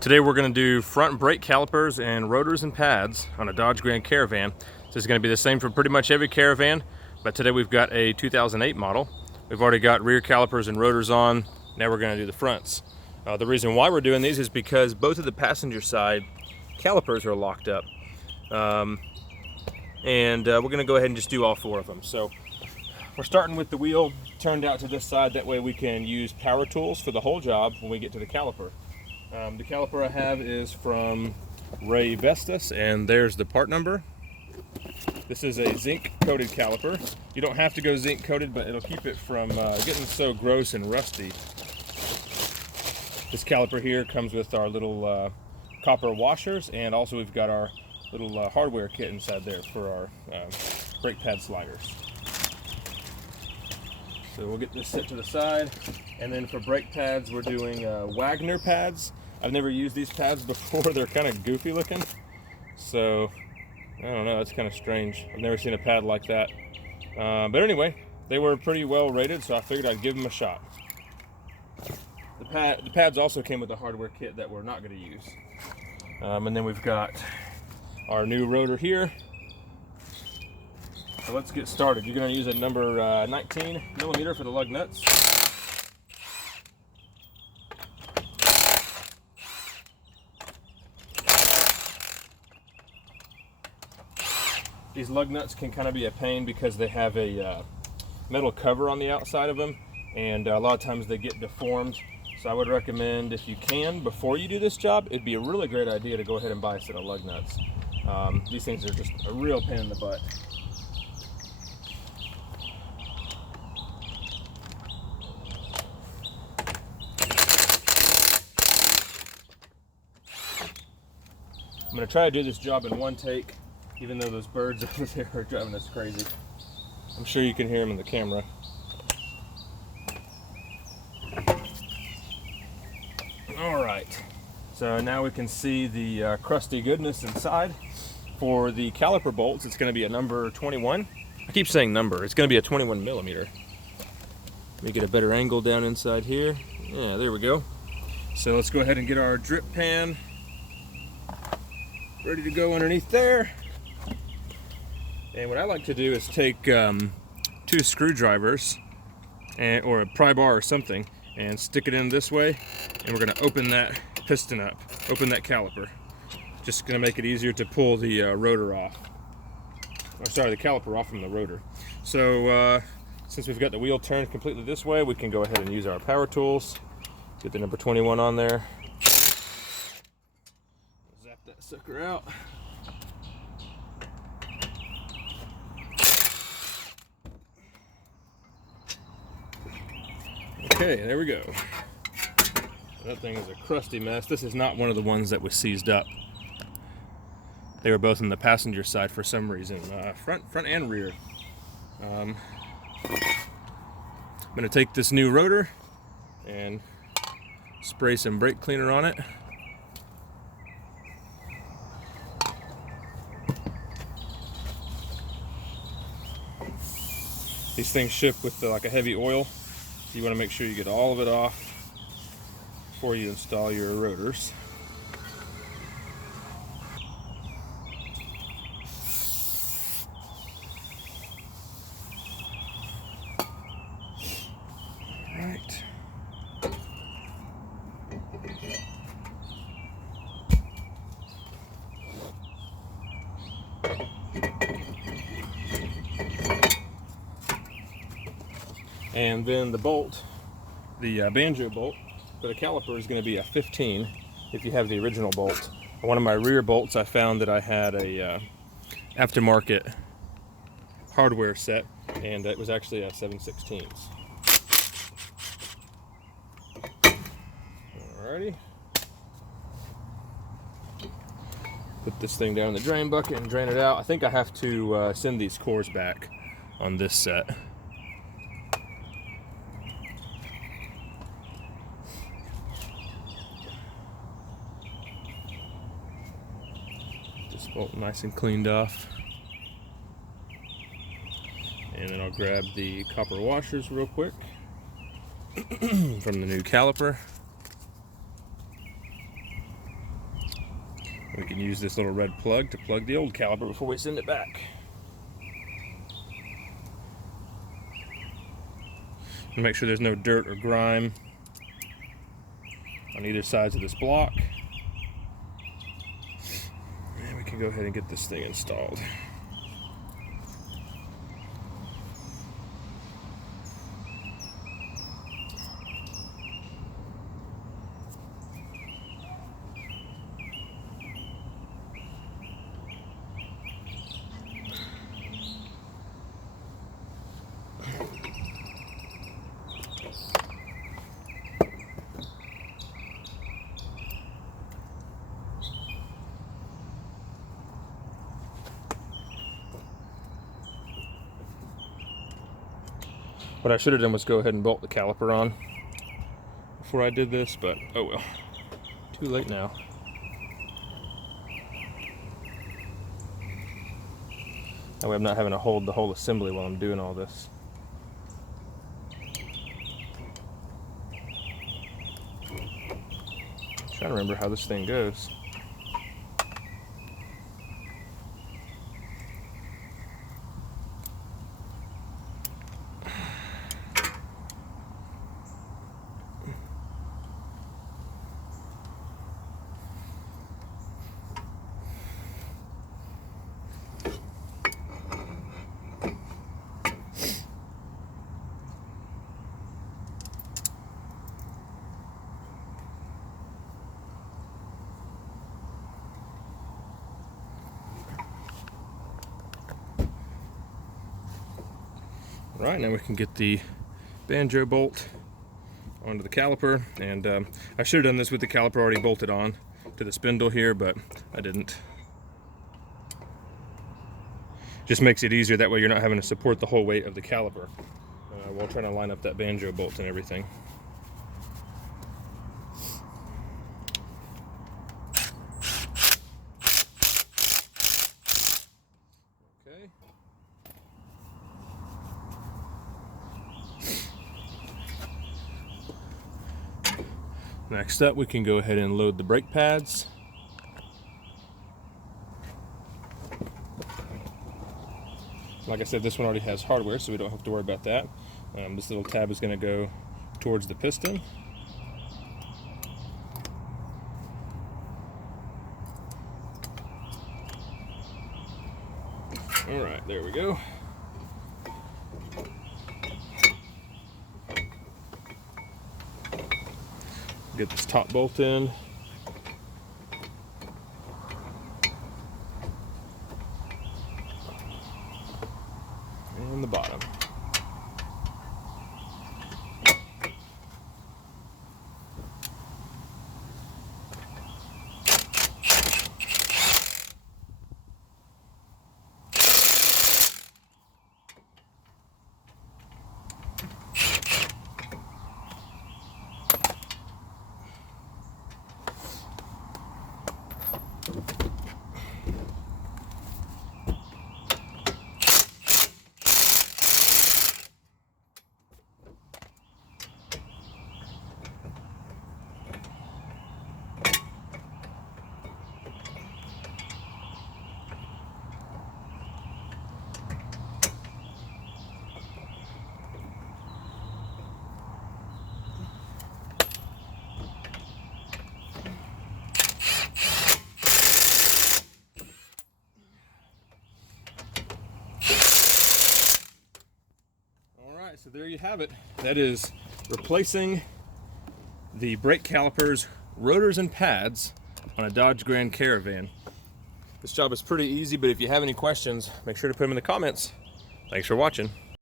Today we're going to do front brake calipers and rotors and pads on a Dodge Grand Caravan. This is going to be the same for pretty much every Caravan, but today we've got a 2008 model. We've already got rear calipers and rotors on. Now we're going to do the fronts. The reason why we're doing these is because both of the passenger side calipers are locked up. We're going to go ahead and just do all four of them. So we're starting with the wheel turned out to this side. That way we can use power tools for the whole job when we get to the caliper. The caliper I have is from Ray Vestas, and there's the part number. This is a zinc coated caliper. You don't have to go zinc coated, but it'll keep it from getting so gross and rusty. This caliper here comes with our little copper washers, and also we've got our little hardware kit inside there for our brake pad sliders. So we'll get this set to the side, and then for brake pads we're doing Wagner pads. I've never used these pads before. They're kind of goofy looking, so I don't know, it's kind of strange. I've never seen a pad like that, but anyway, they were pretty well rated, so I figured I'd give them a shot. The pads also came with a hardware kit that we're not going to use. And then we've got our new rotor here. So let's get started. You're going to use a number 19 millimeter for the lug nuts. These lug nuts can kind of be a pain because they have a metal cover on the outside of them, and a lot of times they get deformed. So I would recommend, if you can, before you do this job, it'd be a really great idea to go ahead and buy a set of lug nuts. These things are just a real pain in the butt. I'm going to try to do this job in one take, even though those birds over there are driving us crazy. I'm sure you can hear them in the camera. Alright, so now we can see the crusty goodness inside. For the caliper bolts, it's going to be a number 21. I keep saying number, it's going to be a 21 millimeter. Let me get a better angle down inside here. Yeah, there we go. So let's go ahead and get our drip pan ready to go underneath there. And what I like to do is take 2 screwdrivers or a pry bar or something and stick it in this way, and we're going to open that piston up, open that caliper. Just going to make it easier to pull the rotor off. Or sorry, the caliper off from the rotor. So since we've got the wheel turned completely this way, we can go ahead and use our power tools. Get the number 21 on there. Zap that sucker out. Okay, there we go. That thing is a crusty mess. This is not one of the ones that was seized up. They were both on the passenger side for some reason, front and rear. I'm going to take this new rotor and spray some brake cleaner on it. These things ship with like a heavy oil. You want to make sure you get all of it off before you install your rotors. Right. And then the bolt, the banjo bolt for the caliper is going to be a 15 if you have the original bolt. One of my rear bolts, I found that I had a aftermarket hardware set, and it was actually a 7/16. Alrighty. Put this thing down in the drain bucket and drain it out. I think I have to send these cores back on this set. This bolt nice and cleaned off. And then I'll grab the copper washers real quick from the new caliper. We can use this little red plug to plug the old caliper before we send it back. And make sure there's no dirt or grime on either sides of this block. And we can go ahead and get this thing installed. What I should have done was go ahead and bolt the caliper on before I did this, but oh well. Too late now. That way I'm not having to hold the whole assembly while I'm doing all this. I'm trying to remember how this thing goes. Right, now we can get the banjo bolt onto the caliper, and I should have done this with the caliper already bolted on to the spindle here, but I didn't. Just makes it easier, that way you're not having to support the whole weight of the caliper while trying to line up that banjo bolt and everything. Okay. Next up, we can go ahead and load the brake pads. Like I said, this one already has hardware, so we don't have to worry about that. This little tab is going to go towards the piston. All right, there we go. Get this top bolt in. And the bottom. So there you have it. That is replacing the brake calipers, rotors, and pads on a Dodge Grand Caravan. This job is pretty easy, but if you have any questions, make sure to put them in the comments. Thanks for watching.